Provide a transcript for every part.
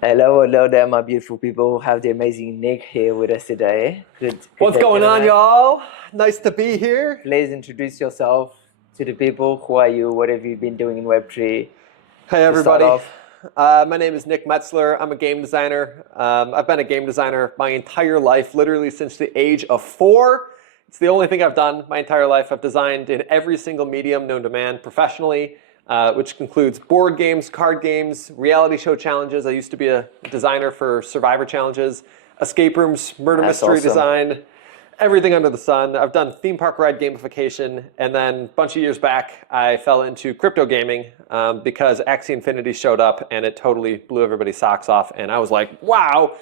Hello there, my beautiful people. Have the amazing Nick here with us today. Good. What's going on, y'all? Nice to be here. Please introduce yourself to the people. Who are you? What have you been doing in Web3? Hey, everybody. My name is Nick Metzler. I'm a game designer. I've been a game designer my entire life, literally since the age of 4. It's the only thing I've done my entire life. I've designed in every single medium known to man professionally, which includes board games, card games, reality show challenges. I used to be a designer for Survivor challenges, escape rooms, murder mystery design, everything under the sun. I've done theme park ride gamification, and then a bunch of years back, I fell into crypto gaming because Axie Infinity showed up, and it totally blew everybody's socks off. And I was like, wow,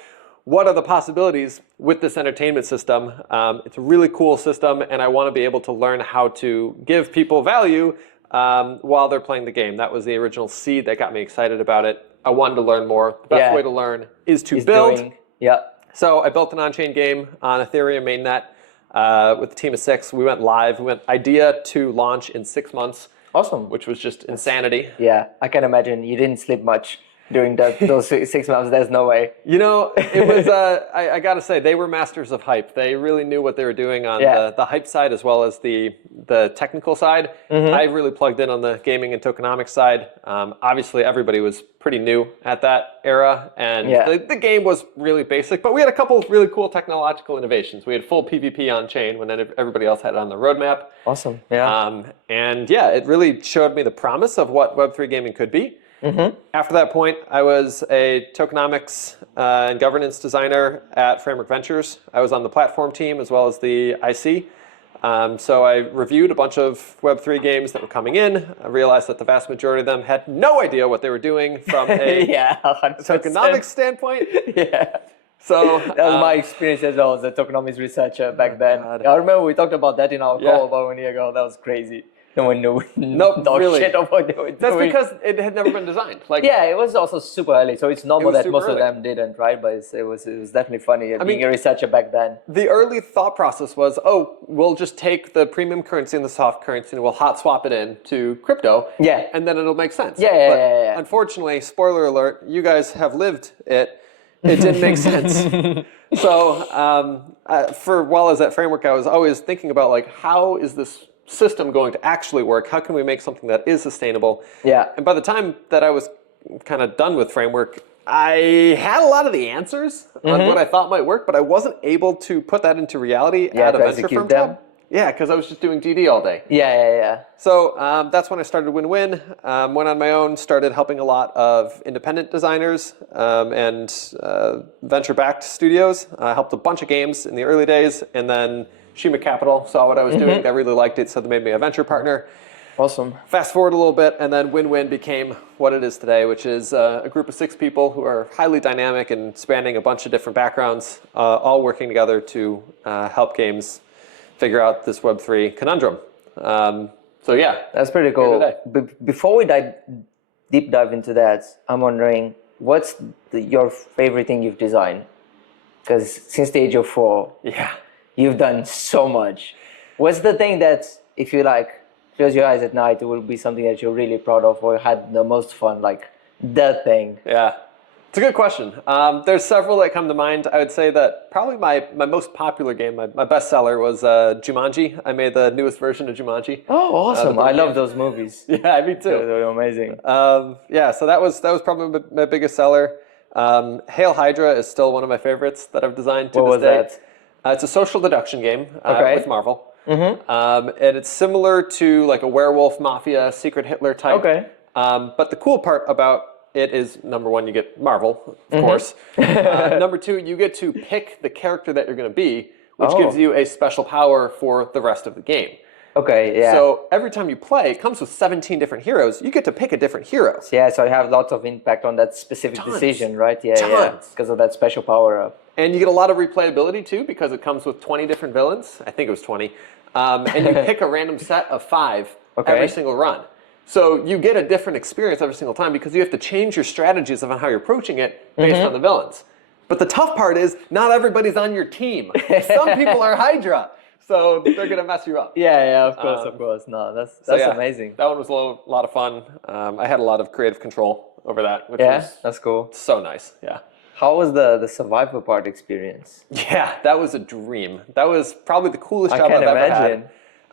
what are the possibilities with this entertainment system? It's a really cool system, and I want to be able to learn how to give people value while they're playing the game. That was the original seed that got me excited about it. I wanted to learn more. The best way to learn is to build. So I built an on-chain game on Ethereum mainnet with a team of 6. We went live. We went idea to launch in 6 months. Awesome. Which was just insanity. Yeah, I can imagine. You didn't sleep much during those 6 months. There's no way. You know, it was, I got to say, they were masters of hype. They really knew what they were doing on the hype side as well as the technical side. I really plugged in on the gaming and tokenomics side. Obviously, everybody was pretty new at that era, and the game was really basic, but we had a couple of really cool technological innovations. We had full PvP on chain when everybody else had it on the roadmap. Awesome. Yeah. And yeah, it really showed me the promise of what Web3 gaming could be. After that point, I was a tokenomics and governance designer at Framework Ventures. I was on the platform team as well as the IC. So I reviewed a bunch of Web3 games that were coming in. I realized that the vast majority of them had no idea what they were doing from a tokenomics standpoint. So that was my experience as well as a tokenomics researcher back then. I remember we talked about that in our call about 1 year ago. That was crazy. No one knew shit of what they were doing. That's because it had never been designed. Like, yeah, it was also super early, so it's normal that most of them didn't, right? But it was definitely funny being a researcher back then. The early thought process was, oh, we'll just take the premium currency and the soft currency and we'll hot swap it in to crypto. And then it'll make sense. But unfortunately, spoiler alert, you guys have lived it. It didn't make sense. So for a while I was at Framework, I was always thinking about like, how is this system going to actually work? How can we make something that is sustainable? And by the time that I was kind of done with Framework, I had a lot of the answers on what I thought might work, but I wasn't able to put that into reality at a venture firm job. Yeah, because I was just doing DD all day. So that's when I started Win-Win. Went on my own, started helping a lot of independent designers and venture-backed studios. I helped a bunch of games in the early days, and then Shima Capital saw what I was doing. They really liked it, so they made me a venture partner. Awesome. Fast forward a little bit, and then Win-Win became what it is today, which is a group of 6 people who are highly dynamic and spanning a bunch of different backgrounds, all working together to help games figure out this Web3 conundrum. So yeah. That's pretty cool. Before we deep dive into that, I'm wondering, what's your favorite thing you've designed? Because since the age of 4, you've done so much. What's the thing that, if you close your eyes at night, it will be something that you're really proud of or had the most fun, like the thing? Yeah, it's a good question. There's several that come to mind. I would say that probably my most popular game, my bestseller was Jumanji. I made the newest version of Jumanji. Oh, awesome. I love those movies. Yeah, me too. They're amazing. Yeah, so that was probably my biggest seller. Hail Hydra is still one of my favorites that I've designed to this day. What was that? It's a social deduction game with Marvel. And it's similar to like a werewolf mafia, secret Hitler type. But the cool part about it is, number 1, you get Marvel, of course. Number 2, you get to pick the character that you're going to be, which gives you a special power for the rest of the game. So every time you play, it comes with 17 different heroes. You get to pick a different hero. Yeah, so you have lots of impact on that specific decision, right? Yeah, because of that special power-up. And you get a lot of replayability too, because it comes with 20 different villains. I think it was 20. And you pick a random set of 5 every single run. So you get a different experience every single time because you have to change your strategies of how you're approaching it based on the villains. But the tough part is not everybody's on your team. Some people are Hydra. So they're going to mess you up. Yeah, of course. No, that's amazing. That one was a lot of fun. I had a lot of creative control over that, which Yeah, was that's cool. so nice. Yeah. How was the survivor part experience? Yeah, that was a dream. That was probably the coolest I job can I've ever imagine.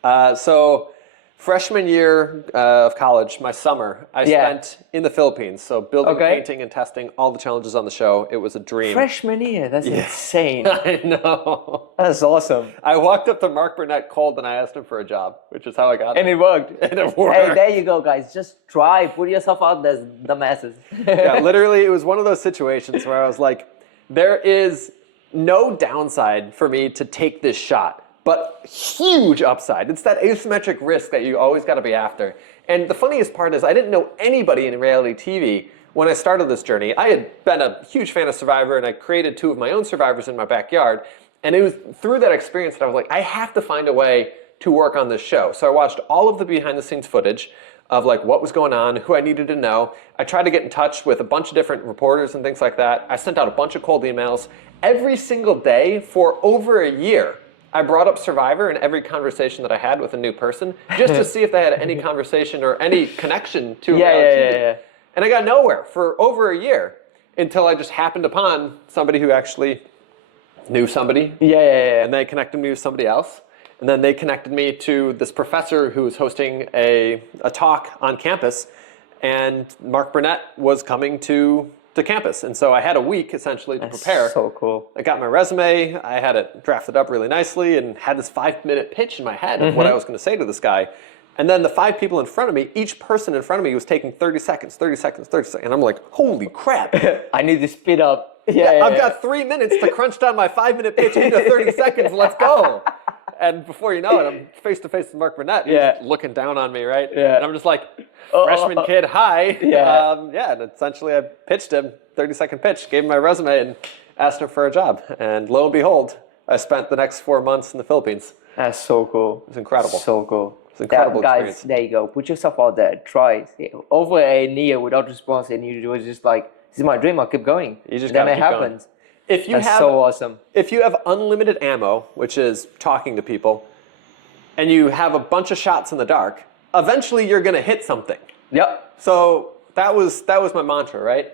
had. So freshman year of college, my summer, I Yeah. spent in the Philippines. So building, Okay. painting, and testing all the challenges on the show. It was a dream. Freshman year, that's insane. I know. That's awesome. I walked up to Mark Burnett cold and I asked him for a job, which is how I got And it. it worked. And it worked. Hey, there you go, guys. Just try. Put yourself out there, the masses. Yeah, literally, it was one of those situations where I was like, there is no downside for me to take this shot, but huge upside. It's that asymmetric risk that you always got to be after. And the funniest part is I didn't know anybody in reality TV when I started this journey. I had been a huge fan of Survivor, and I created 2 of my own Survivors in my backyard. And it was through that experience that I was like, I have to find a way to work on this show. So I watched all of the behind the scenes footage of like what was going on, who I needed to know. I tried to get in touch with a bunch of different reporters and things like that. I sent out a bunch of cold emails. Every single day for over a year, I brought up Survivor in every conversation that I had with a new person, just to see if they had any conversation or any connection to reality TV. Yeah. And I got nowhere for over a year until I just happened upon somebody who actually knew somebody. Yeah. And they connected me with somebody else. And then they connected me to this professor who was hosting a talk on campus. And Mark Burnett was coming to campus. And so I had a week essentially to prepare. So cool. I got my resume. I had it drafted up really nicely and had this 5-minute pitch in my head of what I was going to say to this guy. And then the 5 people in front of me, each person in front of me was taking 30 seconds, 30 seconds, 30 seconds. And I'm like, holy crap. I need to speed up. I've got 3 minutes to crunch down my 5-minute pitch into 30 seconds. Let's go. And before you know it, I'm face to face with Mark Burnett. He's looking down on me, right? Yeah. And I'm just like, freshman kid, hi. Yeah. And essentially I pitched him, 30-second pitch, gave him my resume and asked him for a job. And lo and behold, I spent the next 4 months in the Philippines. That's so cool. It was incredible. So cool. It's an incredible guys, experience. there you go. Put yourself out there. Try. Over a year without response, and you was just like, "This is my dream. I'll keep going." You just then gotta it keep going. happens. That's so awesome. If you have unlimited ammo, which is talking to people, and you have a bunch of shots in the dark, eventually you're going to hit something. Yep. So that was my mantra, right?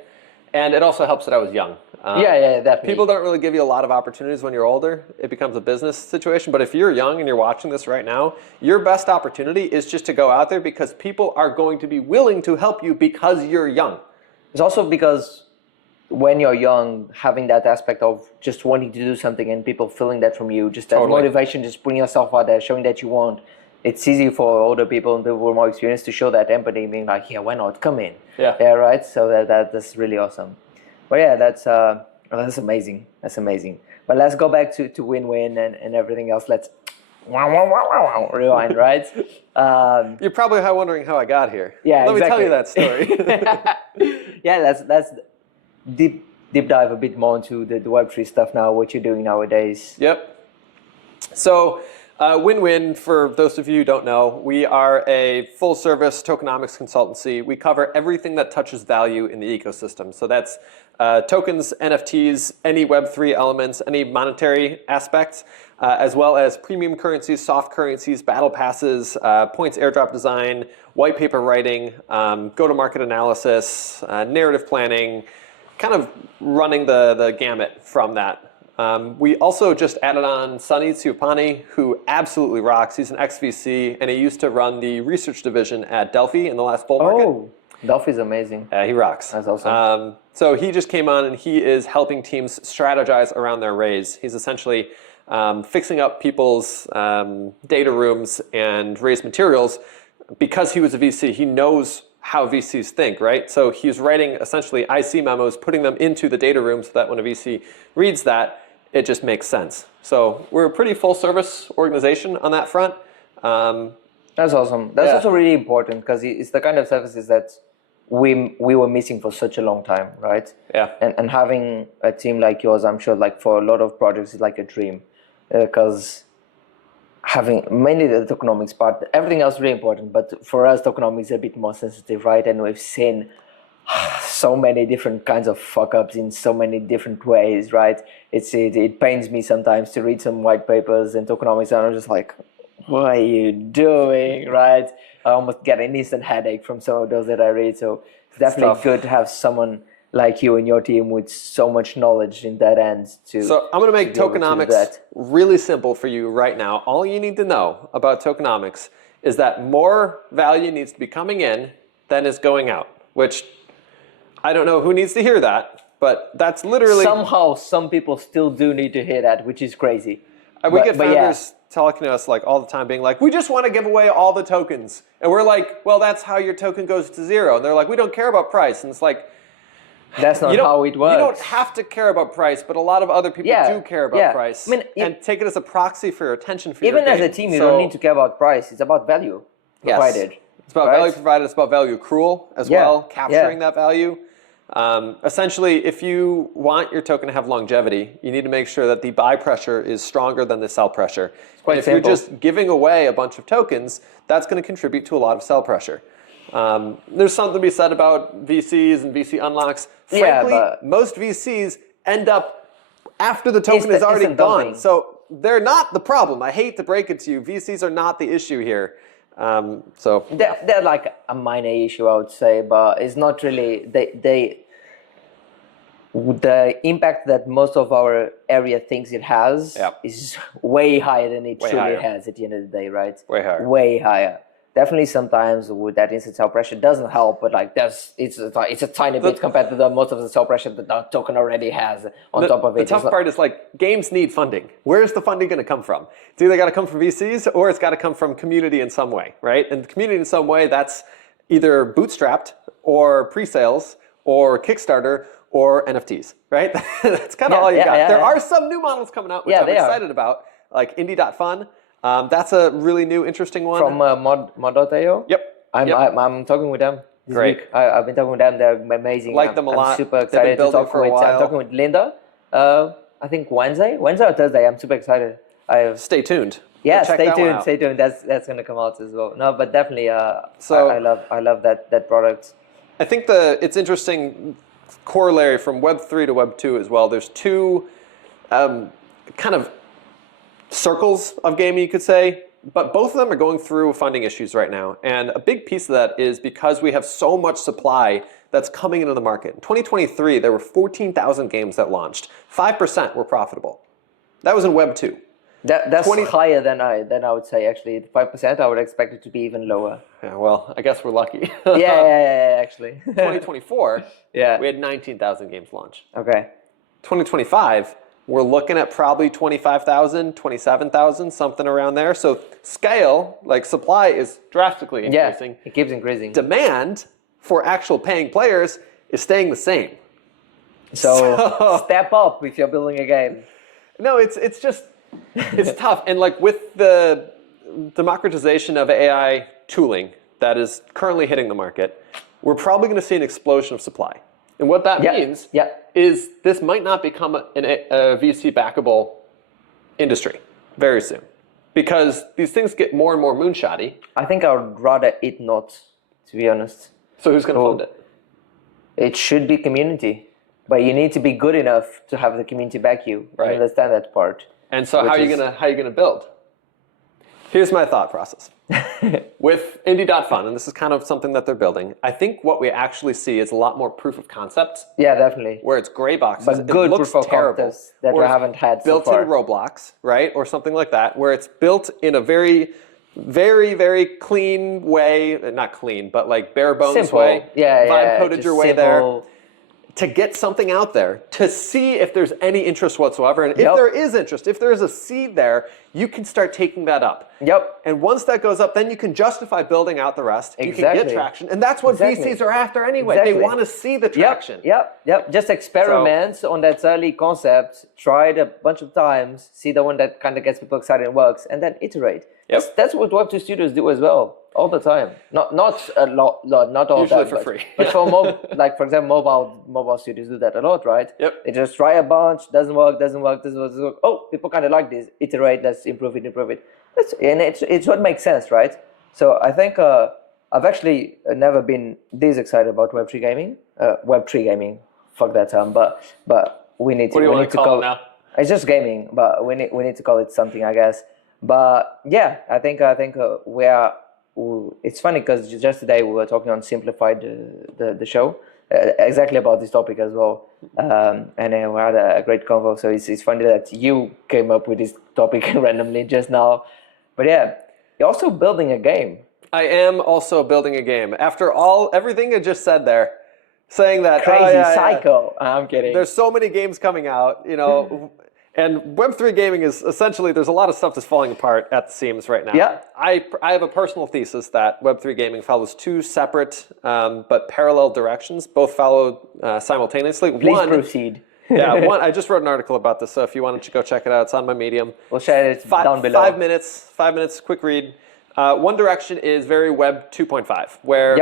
And it also helps that I was young. Yeah, definitely. People don't really give you a lot of opportunities when you're older. It becomes a business situation. But if you're young and you're watching this right now, your best opportunity is just to go out there because people are going to be willing to help you because you're young. It's also because when you're young, having that aspect of just wanting to do something and people feeling that from you, just that motivation, just putting yourself out there, showing that you want. It's easy for older people and people with more experience to show that empathy, being like, yeah, why not? Come in. Yeah. Yeah, right? So that's really awesome. But yeah, that's amazing. That's amazing. But let's go back to win-win and everything else. Let's rewind, right? You're probably wondering how I got here. Yeah, Let me tell you that story. Yeah, let's deep dive a bit more into the Web3 stuff now, what you're doing nowadays. Yep. So Win-Win, for those of you who don't know, we are a full-service tokenomics consultancy. We cover everything that touches value in the ecosystem. So that's tokens, NFTs, any Web3 elements, any monetary aspects, as well as premium currencies, soft currencies, battle passes, points airdrop design, white paper writing, go-to-market analysis, narrative planning, kind of running the gamut from that. We also just added on Sunny Tsiupani, who absolutely rocks. He's an ex-VC, and he used to run the research division at Delphi in the last bull market. Oh, Delphi's amazing. He rocks. That's awesome. So he just came on, and he is helping teams strategize around their raise. He's essentially fixing up people's data rooms and raise materials. Because he was a VC, he knows how VCs think, right? So he's writing essentially IC memos, putting them into the data room so that when a VC reads that, it just makes sense. So we're a pretty full service organization on that front. That's awesome. That's also really important because it's the kind of services that we were missing for such a long time, right? Yeah. And having a team like yours, I'm sure like for a lot of projects, is like a dream because having mainly the tokenomics part, everything else is really important, but for us, tokenomics is a bit more sensitive, right? And we've seen so many different kinds of fuck-ups in so many different ways, right? It pains me sometimes to read some white papers and tokenomics, and I'm just like, what are you doing, right? I almost get an instant headache from some of those that I read. So definitely tough. good to have someone like you in your team with so much knowledge in that end to. So I'm going to make be able to do tokenomics that. really simple for you right now. All you need to know about tokenomics is that more value needs to be coming in than is going out, which I don't know who needs to hear that, but that's literally... Somehow, some people still do need to hear that, which is crazy. We get founders talking to us like all the time being like, we just want to give away all the tokens. And we're like, well, that's how your token goes to zero. And they're like, we don't care about price. And it's like... That's not how it works. You don't have to care about price, but a lot of other people do care about price. I mean, and take it as a proxy for your attention for your game. Even as a team, you don't need to care about price. It's about value provided. Yes. It's about value provided. It's about value accrual as well, capturing that value. Essentially, if you want your token to have longevity, you need to make sure that the buy pressure is stronger than the sell pressure. And if you're just giving away a bunch of tokens, that's going to contribute to a lot of sell pressure. There's something to be said about VCs and VC unlocks. Frankly, most VCs end up after the token is already gone. So they're not the problem. I hate to break it to you. VCs are not the issue here. They're like a minor issue, I would say, but it's not really. The impact that most of our area thinks it has is way higher than it truly has at the end of the day, right? Way higher. Way higher. Definitely, sometimes with that instant sell pressure doesn't help, but like it's a tiny bit compared to most of the sell pressure that the token already has on top of it. The tough part is like games need funding. Where's the funding going to come from? It's either got to come from VCs or it's got to come from community in some way, right? And the community in some way, that's either bootstrapped or pre-sales or Kickstarter or NFTs, right? That's kind of all you got. There are some new models coming out, which I'm excited about, like indie.fun. That's a really new, interesting one. From mod.io? Yep. I'm talking with them this week. I've been talking with them. They're amazing. Like them a lot. I'm super excited to talk with. I'm talking with Linda. I think Wednesday or Thursday. I'm super excited. Stay tuned. Yeah, stay tuned. Stay tuned. That's gonna come out as well. No, but definitely. I love that product. I think it's interesting corollary from Web 3 to Web 2 as well. There's two kind of circles of gaming, you could say, but both of them are going through funding issues right now. And a big piece of that is because we have so much supply that's coming into the market. In 2023, there were 14,000 games that launched. 5% were profitable. That was in Web 2. That's higher than I would say, actually. 5%, I would expect it to be even lower. Yeah, well, I guess we're lucky. yeah, actually. 2024, we had 19,000 games launch. Okay. 2025, we're looking at probably 25,000, 27,000, something around there. So scale, like supply, is drastically increasing. Yeah, it keeps increasing. Demand for actual paying players is staying the same. So step up if you're building a game. No, it's just, it's tough. And like with the democratization of AI tooling that is currently hitting the market, we're probably going to see an explosion of supply. And what that means is this might not become a VC backable industry very soon, because these things get more and more moonshotty. I think I would rather it not, to be honest. So who's going to fund it? It should be community, but you need to be good enough to have the community back you. Right. I understand that part. And so how are you gonna build? Here's my thought process. With indie.fun, and this is kind of something that they're building, I think what we actually see is a lot more proof of concept. Yeah, definitely. Where it's gray boxes. But good it looks proof of terrible. concept that we haven't had so far. Built in Roblox, right? Or something like that, where it's built in a very, very, very clean way. Not clean, but like bare bones way. Vibe coded your way there. To get something out there, to see if there's any interest whatsoever. And if there is interest, if there is a seed there, you can start taking that up. And once that goes up, then you can justify building out the rest. You can get traction. And that's what VCs are after anyway. They want to see the traction. Just experiment on that early concept, try it a bunch of times, see the one that kind of gets people excited and works, and then iterate. That's what Web2 studios do as well, all the time. Not a lot, not all usually that, for free. But for like for example, mobile studios do that a lot, right? They just try a bunch, doesn't work. Oh, people kind of like this. Iterate, let's improve it. And it's what makes sense, right? So I think I've actually never been this excited about Web3 gaming. Web3 gaming, fuck that term. But we need to. What do you want to call it now? It's just gaming, but we need to call it something, I guess. But yeah, I think we are it's funny because just today we were talking on Simplified, the show, exactly about this topic as well. And then we had a great convo. So it's funny that you came up with this topic randomly just now. But yeah, you're also building a game. I am also building a game. After everything I just said there, saying that crazy psycho. I'm kidding. There's so many games coming out, you know, and Web3 gaming is essentially, there's a lot of stuff that's falling apart at the seams right now. Yeah. I have a personal thesis that Web3 gaming follows two separate but parallel directions, both followed simultaneously. Please proceed. One. I just wrote an article about this, so if you wanted to go check it out, it's on my Medium. We'll share it down below. 5 minutes, quick read. One direction is very Web 2.5, where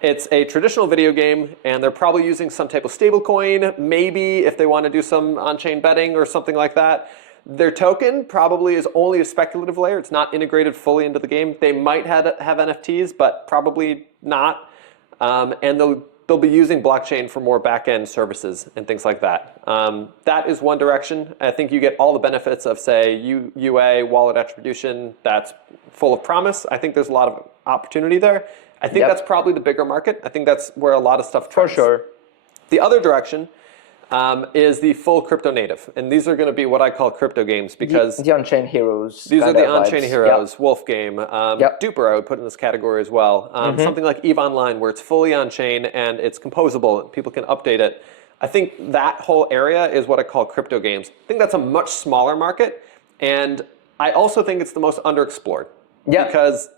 it's a traditional video game, and they're probably using some type of stablecoin, maybe if they want to do some on-chain betting or something like that. Their token probably is only a speculative layer. It's not integrated fully into the game. They might have NFTs, but probably not. And they'll be using blockchain for more back-end services and things like that. That is one direction. I think you get all the benefits of, say, UA, wallet attribution, that's full of promise. I think there's a lot of opportunity there. I think that's probably the bigger market. I think that's where a lot of stuff trends. For sure. The other direction is the full crypto native. And these are going to be what I call crypto games because... The on-chain heroes. These are the on-chain heroes, Wolf Game, Duper I would put in this category as well. Something like EVE Online where it's fully on-chain and it's composable and people can update it. I think that whole area is what I call crypto games. I think that's a much smaller market. And I also think it's the most underexplored. Because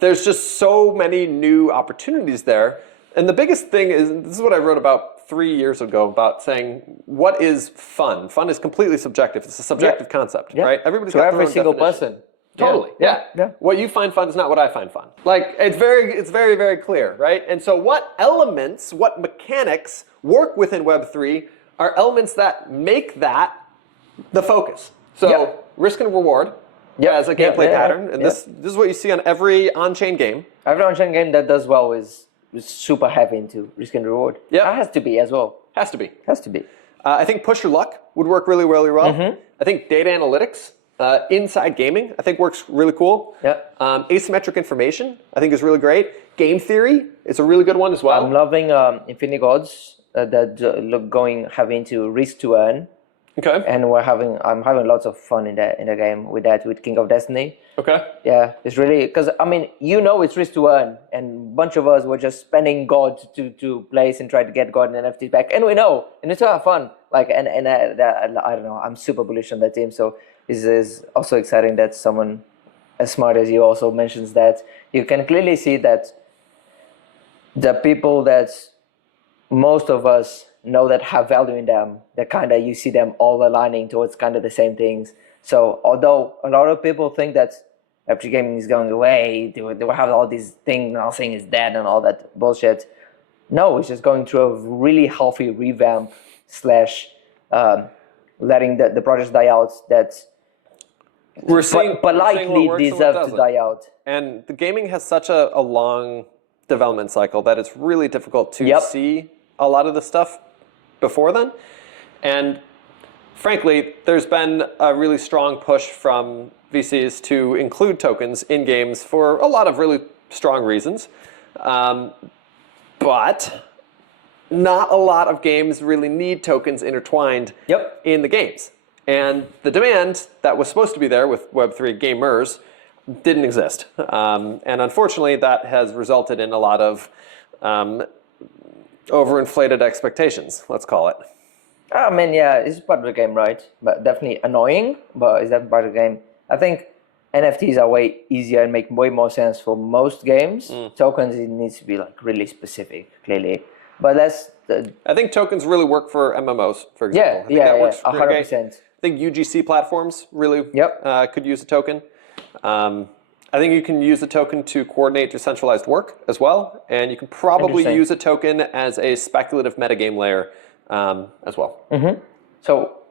there's just so many new opportunities there. And the biggest thing is, this is what I wrote about 3 years ago about saying, what is fun? Fun is completely subjective. It's a subjective concept, right? Everybody's got their own single definition. person. Totally, What you find fun is not what I find fun. Like, it's very, very clear, right? And so what elements, what mechanics work within Web3 are elements that make that the focus. So risk and reward. As a gameplay pattern, and this is what you see on every on-chain game. Every on-chain game that does well is super heavy into risk and reward. That has to be as well. Has to be. I think push your luck would work really, really well. I think data analytics inside gaming, I think works really cool. Asymmetric information, I think is really great. Game theory is a really good one as well. I'm loving Infinity Gods having to risk to earn. Okay. And I'm having lots of fun in the game with King of Destiny. Okay. Yeah, it's really because it's risk to earn, and a bunch of us were just spending God to place and try to get God and NFTs back, and we know, and it's a lot of fun. Like I don't know, I'm super bullish on that team. So this is also exciting that someone as smart as you also mentions that. You can clearly see that the people that most of us know that have value in them, that kind of you see them all aligning towards kind of the same things. So although a lot of people think that Web3 gaming is going away, they will have all these things, now saying it's dead and all that bullshit. No, it's just going through a really healthy revamp / letting the projects die out that we're seeing politely deserve to die out. And the gaming has such a long development cycle that it's really difficult to see a lot of the stuff before then. And frankly, there's been a really strong push from VCs to include tokens in games for a lot of really strong reasons. But not a lot of games really need tokens intertwined in the games. And the demand that was supposed to be there with Web3 gamers didn't exist. And unfortunately, that has resulted in a lot of overinflated expectations, let's call it. I mean, yeah, it's part of the game, right? But definitely annoying, but it's definitely part of the game. I think NFTs are way easier and make way more sense for most games. Tokens, it needs to be like really specific, clearly. But I think tokens really work for MMOs, for example. That works 100%. I think UGC platforms really could use a token. I think you can use a token to coordinate decentralized work as well, and you can probably use a token as a speculative metagame layer as well. So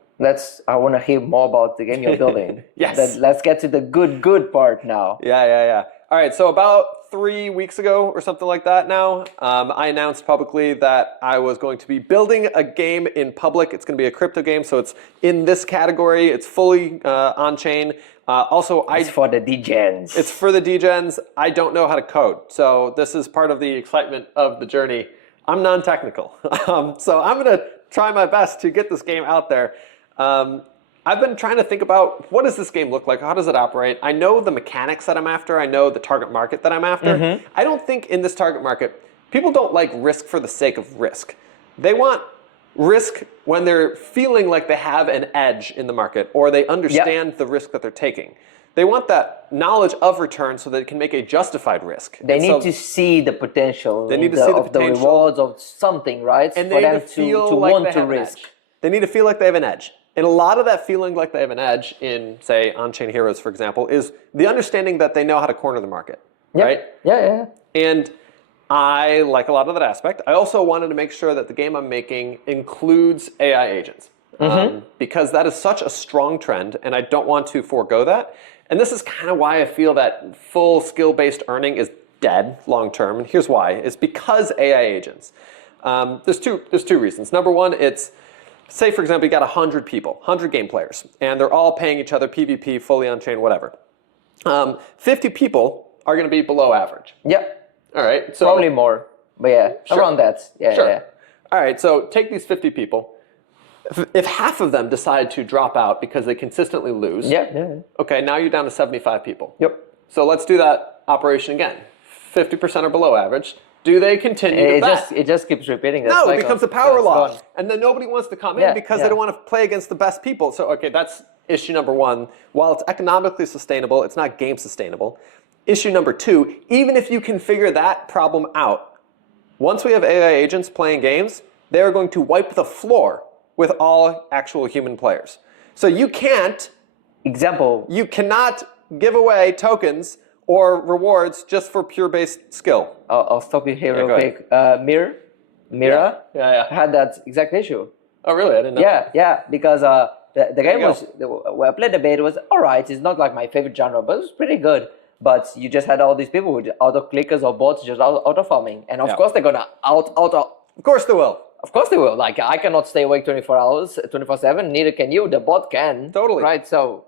I want to hear more about the game you're building. Yes. Let's get to the good part now. Yeah. All right, so about 3 weeks ago or something like that now, I announced publicly that I was going to be building a game in public. It's going to be a crypto game, so it's in this category. It's fully on-chain. It's for the degens. It's for the degens. I don't know how to code, so this is part of the excitement of the journey. I'm non-technical, so I'm going to try my best to get this game out there. I've been trying to think about, what does this game look like? How does it operate? I know the mechanics that I'm after. I know the target market that I'm after. I don't think in this target market, people don't like risk for the sake of risk. They want risk when they're feeling like they have an edge in the market, or they understand the risk that they're taking. They want that knowledge of return so that they can make a justified risk. They need to see the potential. They need to see the potential. The rewards of something, right? And they need to feel like want they have to risk. an edge. They need to feel like they have an edge. And a lot of that feeling like they have an edge in, say, on-chain heroes, for example, is the understanding that they know how to corner the market, right? Yeah. And I like a lot of that aspect. I also wanted to make sure that the game I'm making includes AI agents, because that is such a strong trend, and I don't want to forego that. And this is kind of why I feel that full skill-based earning is dead long-term, and here's why. It's because AI agents. There's two reasons. Number one, it's, say, for example, you got 100 people, 100 game players, and they're all paying each other PvP, fully on-chain, whatever. 50 people are going to be below average. Yep. All right. So probably more, but yeah, around that. Yeah, sure. yeah. All right. So take these 50 people. If half of them decide to drop out because they consistently lose, okay, now you're down to 75 people. Yep. So let's do that operation again. 50% are below average. Do they continue to bet? It just keeps repeating. No, it becomes a power law. And then nobody wants to come in because they don't want to play against the best people. So, okay, that's issue number one. While it's economically sustainable, it's not game sustainable. Issue number two, even if you can figure that problem out, once we have AI agents playing games, they're going to wipe the floor with all actual human players. So you can't, you cannot give away tokens or rewards just for pure-based skill. I'll stop you here real quick. Mira had that exact issue. Oh, really? I didn't know. Yeah, because the game was, when I played the beta, it was all right. It's not like my favorite genre, but it was pretty good. But you just had all these people with auto-clickers or bots just auto-farming. And of course they're going to Of course they will. Of course they will. Like, I cannot stay awake 24 hours, 24/7. Neither can you. The bot can. Totally. Right? So,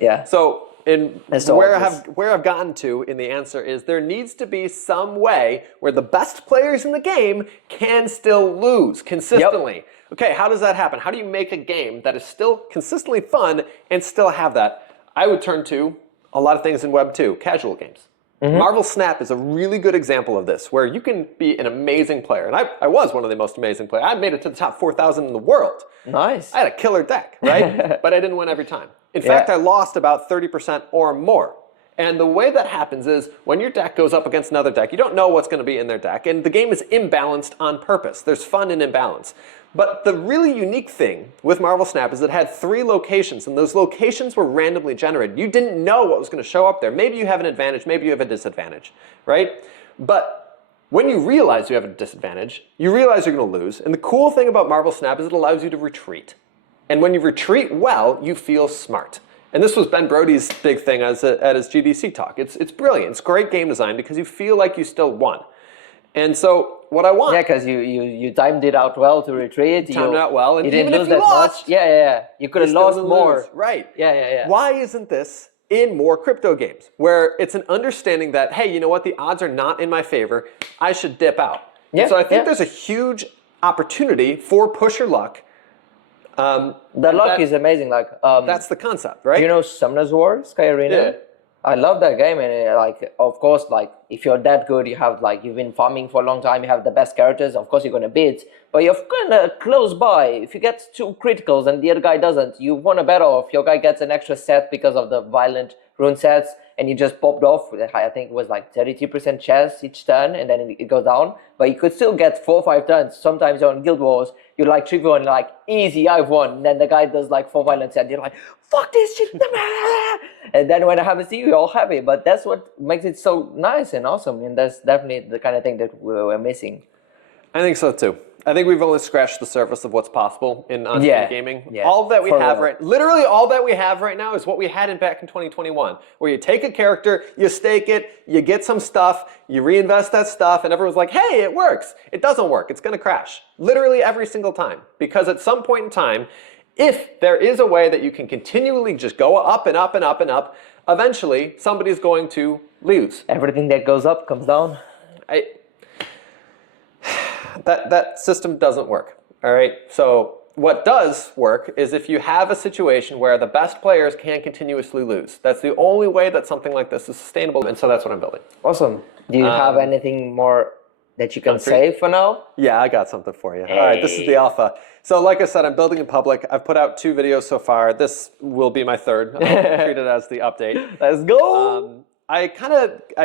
yeah, So, where I've gotten to in the answer is there needs to be some way where the best players in the game can still lose consistently. Okay, how does that happen? How do you make a game that is still consistently fun and still have that? I would turn to a lot of things in Web 2, casual games. Marvel Snap is a really good example of this, where you can be an amazing player. And I was one of the most amazing players. I made it to the top 4,000 in the world. Nice. I had a killer deck, right? But I didn't win every time. In fact, I lost about 30% or more. And the way that happens is when your deck goes up against another deck, you don't know what's going to be in their deck. And the game is imbalanced on purpose. There's fun in imbalance. But the really unique thing with Marvel Snap is it had 3 locations, and those locations were randomly generated. You didn't know what was going to show up there. Maybe you have an advantage, maybe you have a disadvantage, right? But when you realize you have a disadvantage, you realize you're going to lose. And the cool thing about Marvel Snap is it allows you to retreat. And when you retreat well, you feel smart. And this was Ben Brody's big thing at his GDC talk. It's brilliant. It's great game design because you feel like you still won. And so what I want... Yeah, because you timed it out well to retreat. Timed it out well. And you even didn't if lose you that lost... much. Yeah. You could have lost more. Lose. Right. Yeah. Why isn't this in more crypto games? Where it's an understanding that, hey, you know what? The odds are not in my favor. I should dip out. Yeah, so I think there's a huge opportunity for push your luck. The luck is amazing. Like that's the concept, right? Do you know Summoner's War, Sky Arena? Yeah. I love that game, and like, of course, like if you're that good, you've been farming for a long time, you have the best characters. Of course, you're gonna beat, but you're kind of close by. If you get 2 criticals and the other guy doesn't, you won a battle. If your guy gets an extra set because of the violent rune sets, and you just popped off, I think it was like 33% chance each turn, and then it goes down. But you could still get 4 or 5 turns. Sometimes on Guild Wars, you're like trivial and like easy, I've won. And then the guy does like 4 violent sets, you're like, fuck this shit. And then when it happens to you, you're all happy. But that's what makes it so nice and awesome. And that's definitely the kind of thing that we're missing. I think so too. I think we've only scratched the surface of what's possible in on-screen gaming. Yeah, all that we for have real. literally all that we have right now is what we had back in 2021, where you take a character, you stake it, you get some stuff, you reinvest that stuff, and everyone's like, hey, it works. It doesn't work. It's going to crash. Literally every single time. Because at some point in time, if there is a way that you can continually just go up and up and up and up, eventually somebody's going to lose. Everything that goes up comes down. That system doesn't work, all right? So what does work is if you have a situation where the best players can continuously lose. That's the only way that something like this is sustainable, and so that's what I'm building. Awesome. Do you have anything more that you can say for now? Yeah, I got something for you. All right, this is the alpha. So like I said, I'm building in public. I've put out 2 videos so far. This will be my 3rd. I'll treat it as the update. Let's go! I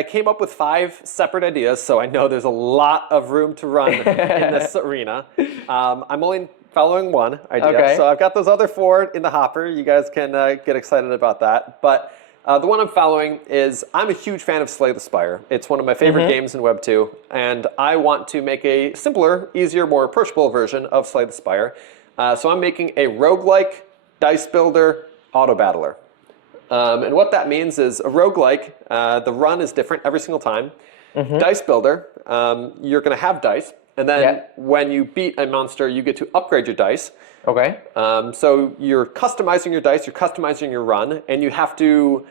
came up with 5 separate ideas, so I know there's a lot of room to run in this arena. I'm only following one idea, so I've got those other 4 in the hopper. You guys can get excited about that. But the one I'm following is, I'm a huge fan of Slay the Spire. It's one of my favorite games in Web 2, and I want to make a simpler, easier, more approachable version of Slay the Spire. So I'm making a roguelike dice builder auto battler. And what that means is a roguelike, the run is different every single time. Dice builder, you're going to have dice, and then when you beat a monster, you get to upgrade your dice. Okay. So you're customizing your dice, you're customizing your run, and you have to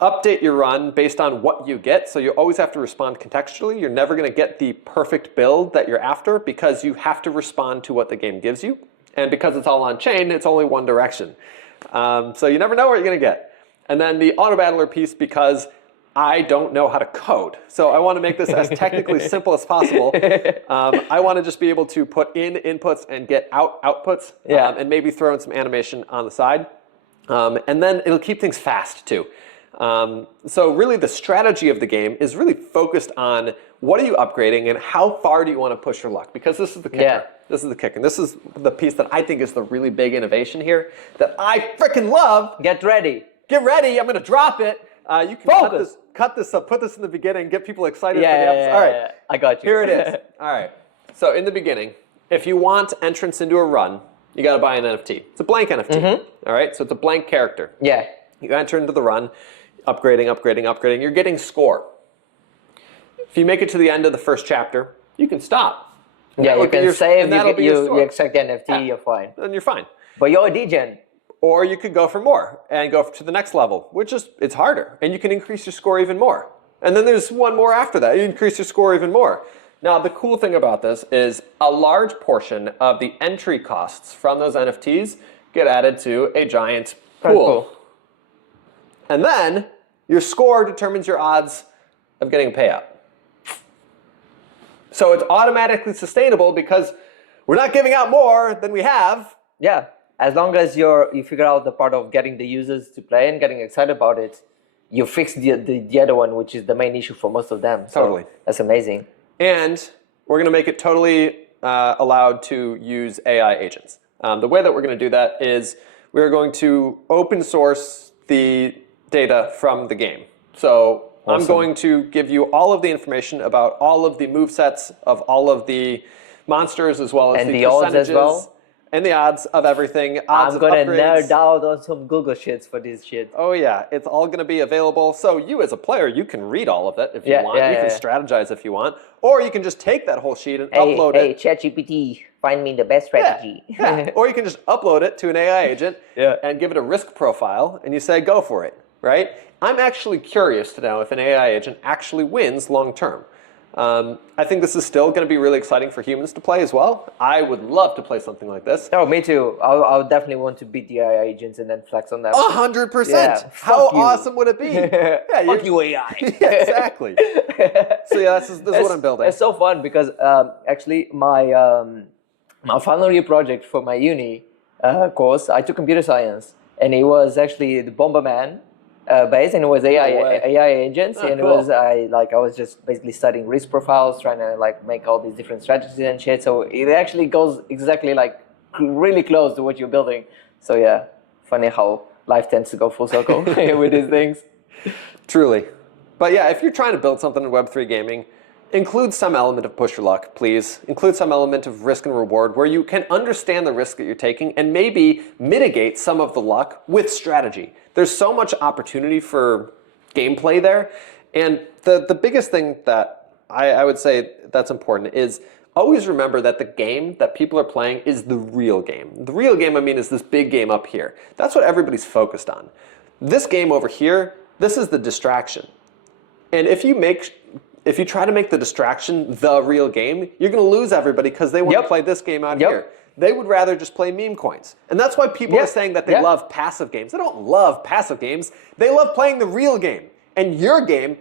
update your run based on what you get. So you always have to respond contextually. You're never going to get the perfect build that you're after because you have to respond to what the game gives you. And because it's all on chain, it's only one direction. So you never know what you're going to get. And then the auto battler piece, because I don't know how to code. So I want to make this as technically simple as possible. I want to just be able to put in inputs and get out outputs, and maybe throw in some animation on the side. And then it'll keep things fast too. So really the strategy of the game is really focused on what are you upgrading and how far do you want to push your luck? Because this is the kicker. This is the kicker. This is the piece that I think is the really big innovation here that I freaking love. Get ready. Get ready, I'm going to drop it. You can cut this up, put this in the beginning, get people excited for the episode. All right, I got you. Here it is. All right, so in the beginning, if you want entrance into a run, you got to buy an NFT. It's a blank NFT, all right? So it's a blank character. Yeah. You enter into the run, upgrading. You're getting score. If you make it to the end of the first chapter, you can stop. Yeah, you can save, you extract the NFT, you're fine. Then you're fine. But you're a degen. Or you could go for more and go to the next level, which is, it's harder. And you can increase your score even more. And then there's one more after that. You increase your score even more. Now, the cool thing about this is a large portion of the entry costs from those NFTs get added to a giant pool. And then your score determines your odds of getting a payout. So it's automatically sustainable because we're not giving out more than we have. Yeah. As long as you figure out the part of getting the users to play and getting excited about it, you fix the other one, which is the main issue for most of them. So totally. That's amazing. And we're going to make it totally allowed to use AI agents. The way that we're going to do that is we're going to open source the data from the game. So I'm going to give you all of the information about all of the movesets of all of the monsters as well as the odds as well. And the odds of everything. Odds I'm going to nerd out on some Google shits for this shit. Oh yeah, it's all going to be available. So you as a player, you can read all of it if you want. You can strategize if you want. Or you can just take that whole sheet and upload it. Hey, ChatGPT, find me the best strategy. Yeah. Or you can just upload it to an AI agent and give it a risk profile and you say, go for it, right? I'm actually curious to know if an AI agent actually wins long term. I think this is still going to be really exciting for humans to play as well. I would love to play something like this. Oh, me too. I would definitely want to beat the AI agents and then flex on them. 100%. Yeah, how awesome would it be? Yeah, fuck you, AI. Yeah, exactly. So yeah, this is what I'm building. It's so fun because actually my final year project for my uni course, I took computer science, and it was actually the Bombermann. Base, and it was AI agents, and cool. it was I was just basically studying risk profiles, trying to make all these different strategies and shit. So it actually goes exactly really close to what you're building. So yeah, funny how life tends to go full circle with these things. Truly, but yeah, if you're trying to build something in Web3 gaming, include some element of push your luck, please. Include some element of risk and reward where you can understand the risk that you're taking and maybe mitigate some of the luck with strategy. There's so much opportunity for gameplay there. And the biggest thing that I would say that's important is always remember that the game that people are playing is the real game. The real game, I mean, is this big game up here. That's what everybody's focused on. This game over here, this is the distraction. And if you try to make the distraction the real game, you're going to lose everybody because they want to play this game out here. They would rather just play meme coins. And that's why people are saying that they love passive games. They don't love passive games. They love playing the real game. And your game,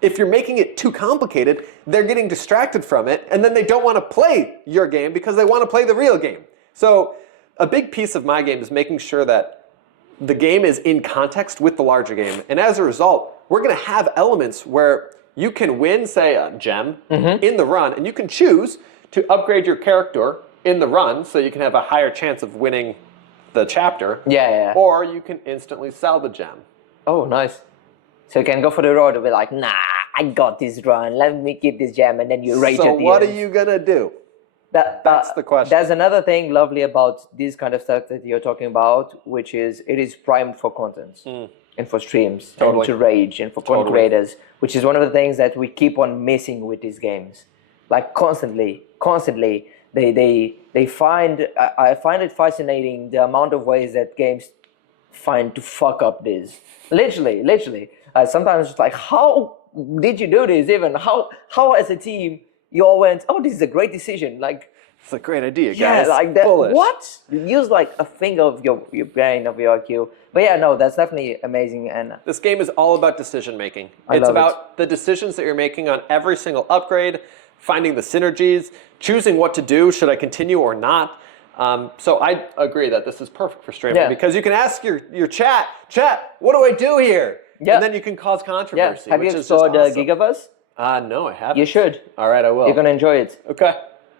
if you're making it too complicated, they're getting distracted from it, and then they don't want to play your game because they want to play the real game. So a big piece of my game is making sure that the game is in context with the larger game. And as a result, we're going to have elements where you can win, say, a gem in the run, and you can choose to upgrade your character in the run so you can have a higher chance of winning the chapter. Or you can instantly sell the gem. Oh, nice. So you can go for the road and be like, nah, I got this run. Let me keep this gem, and then you rage at the end. So what are you going to do? That's the question. There's another thing lovely about this kind of stuff that you're talking about, which is it is primed for content and for streams and to rage and for content creators, which is one of the things that we keep on missing with these games. Like constantly, they find, I find it fascinating the amount of ways that games find to fuck up this. Literally. Sometimes it's like, how did you do this even? How as a team you all went, oh, this is a great decision. Like, it's a great idea, guys. Yeah, like that. Bullish. What? You use like a finger of your brain, of your IQ. But yeah, no, that's definitely amazing. And this game is all about decision making. It's about the decisions that you're making on every single upgrade, finding the synergies, choosing what to do. Should I continue or not? So I agree that this is perfect for streaming because you can ask your chat, what do I do here? And then you can cause controversy. Have you explored Gigaverse? No, I haven't. You should. All right, I will. You're gonna enjoy it. Okay.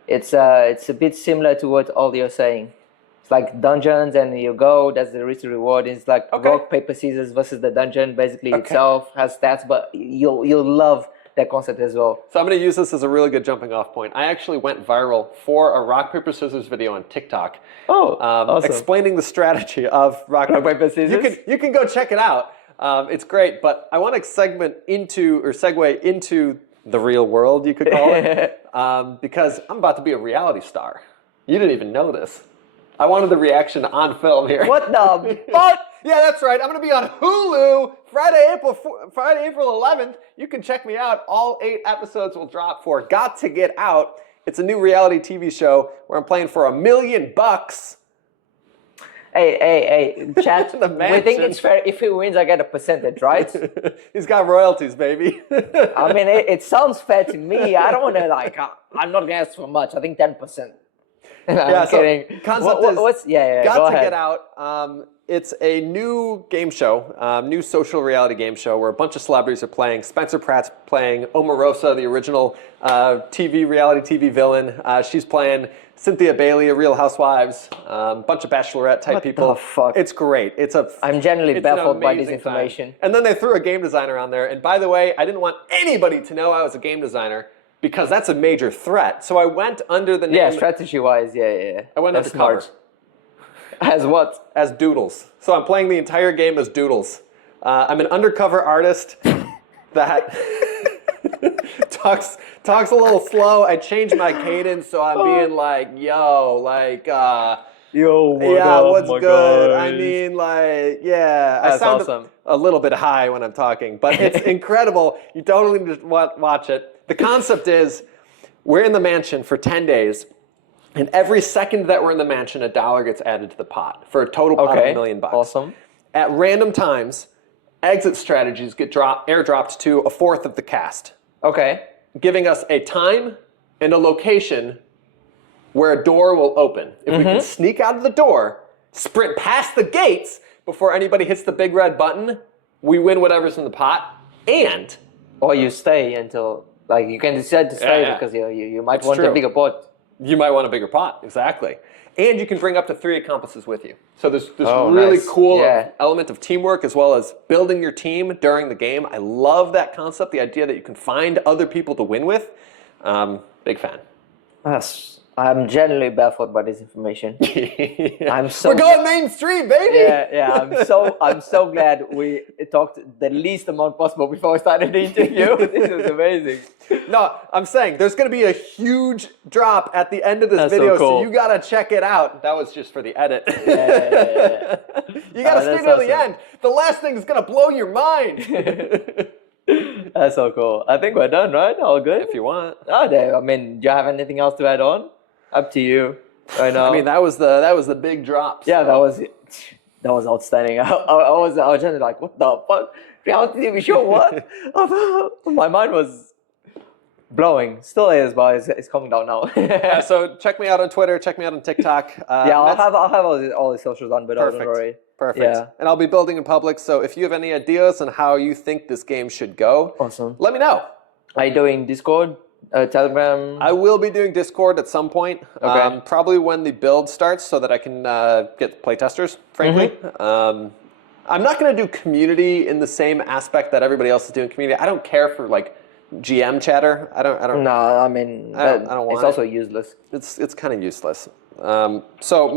It's a bit similar to what all you're saying. It's like dungeons, and you go. That's the risk reward. It's like rock paper scissors versus the dungeon. Basically, itself has stats, but you'll love that concept as well. So I'm going to use this as a really good jumping off point. I actually went viral for a rock paper scissors video on TikTok. Awesome. Explaining the strategy of rock paper scissors. You can go check it out. It's great, but I want to segue into the real world, you could call it, because I'm about to be a reality star. You didn't even know this. I wanted the reaction on film here. What the fuck? Yeah, that's right. I'm going to be on Hulu Friday, April 11th. You can check me out. All 8 episodes will drop for Got to Get Out. It's a new reality TV show where I'm playing for $1 million. Hey, chat. We think it's fair. If he wins, I get a percentage, right? He's got royalties, baby. I mean, it sounds fair to me. I don't want to I'm not going to ask for much. I think 10%. I'm kidding. Concept is Got to Get Out. It's a new game show, new social reality game show where a bunch of celebrities are playing. Spencer Pratt's playing Omarosa, the original reality TV villain. She's playing Cynthia Bailey, a Real Housewives, a bunch of Bachelorette type people. What the fuck? It's great. I'm genuinely baffled by this information. Time. And then they threw a game designer on there. And by the way, I didn't want anybody to know I was a game designer because that's a major threat. So I went under the name. Yeah, strategy-wise, I went undercover. As what? As Doodles. So I'm playing the entire game as Doodles. I'm an undercover artist that talks a little slow. I changed my cadence, so I'm being like, yo, like, what's good? Guys. I mean, like, I sound awesome. A little bit high when I'm talking, but it's incredible. You totally need to watch it. The concept is we're in the mansion for 10 days. And every second that we're in the mansion, $1 gets added to the pot for a total pot of $1 million. Awesome. At random times, exit strategies get airdropped to a fourth of the cast. Okay. Giving us a time and a location where a door will open. If we can sneak out of the door, sprint past the gates before anybody hits the big red button, we win whatever's in the pot. Or you stay until, like, you can decide to stay because you might want a bigger pot. You might want a bigger pot, exactly. And you can bring up to 3 accomplices with you. So there's this Oh, really nice. cool Yeah. element of teamwork as well as building your team during the game. I love that concept, the idea that you can find other people to win with. Big fan. I'm genuinely baffled by this information. I'm so We're going mainstream, baby! yeah. I'm so glad we talked the least amount possible before we started the interview. This was amazing. No, I'm saying there's going to be a huge drop at the end of this That's so video, so cool. you got to check it out. That was just for the edit. Yeah. You got to stay that's till the awesome. end. The last thing is going to blow your mind. That's so cool. I think we're done, right? All good? If you want. Oh, there. I mean, do you have anything else to add on? Up to you. Right now. I mean, that was the big drop. yeah, so. that was outstanding. I was just like, what the fuck? Reality TV show? What? My mind was blowing. Still is, but it's coming down now. Yeah, so check me out on Twitter. Check me out on TikTok. Yeah, I'll have all the socials on, but don't worry. Perfect. Yeah. And I'll be building in public. So if you have any ideas on how you think this game should go, Awesome. let me know. Are you doing Discord, Telegram? I will be doing Discord at some point. Okay. Probably when the build starts, so that I can get playtesters. Frankly, I'm not going to do community in the same aspect that everybody else is doing community. I don't care for like GM chatter. I don't. No, I mean, I don't want it's it. also useless. It's kind of useless. So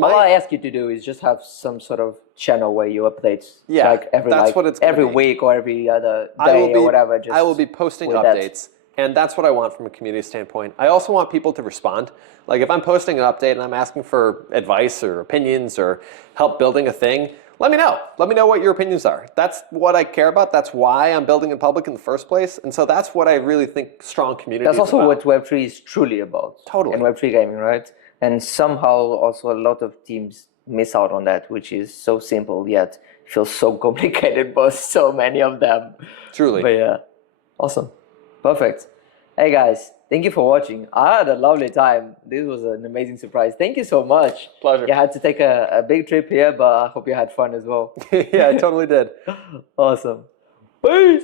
All I ask you to do is just have some sort of channel where you update, Yeah, like that's what it's gonna every be. week or every other day or whatever. Just I will be posting with that. updates, and that's what I want from a community standpoint. I also want people to respond. Like if I'm posting an update and I'm asking for advice or opinions or help building a thing, let me know. Let me know what your opinions are. That's what I care about. That's why I'm building in public in the first place. And so that's what I really think strong community That's is also about. what Web3 is truly about. Totally. And Web3 gaming, right? And somehow also a lot of teams miss out on that, which is so simple yet feels so complicated for so many of them. Truly. But yeah, awesome. Perfect. Hey guys, thank you for watching. I had a lovely time. This was an amazing surprise. Thank you so much. Pleasure. You had to take a big trip here, but I hope you had fun as well. Yeah, I totally did. Awesome. Peace.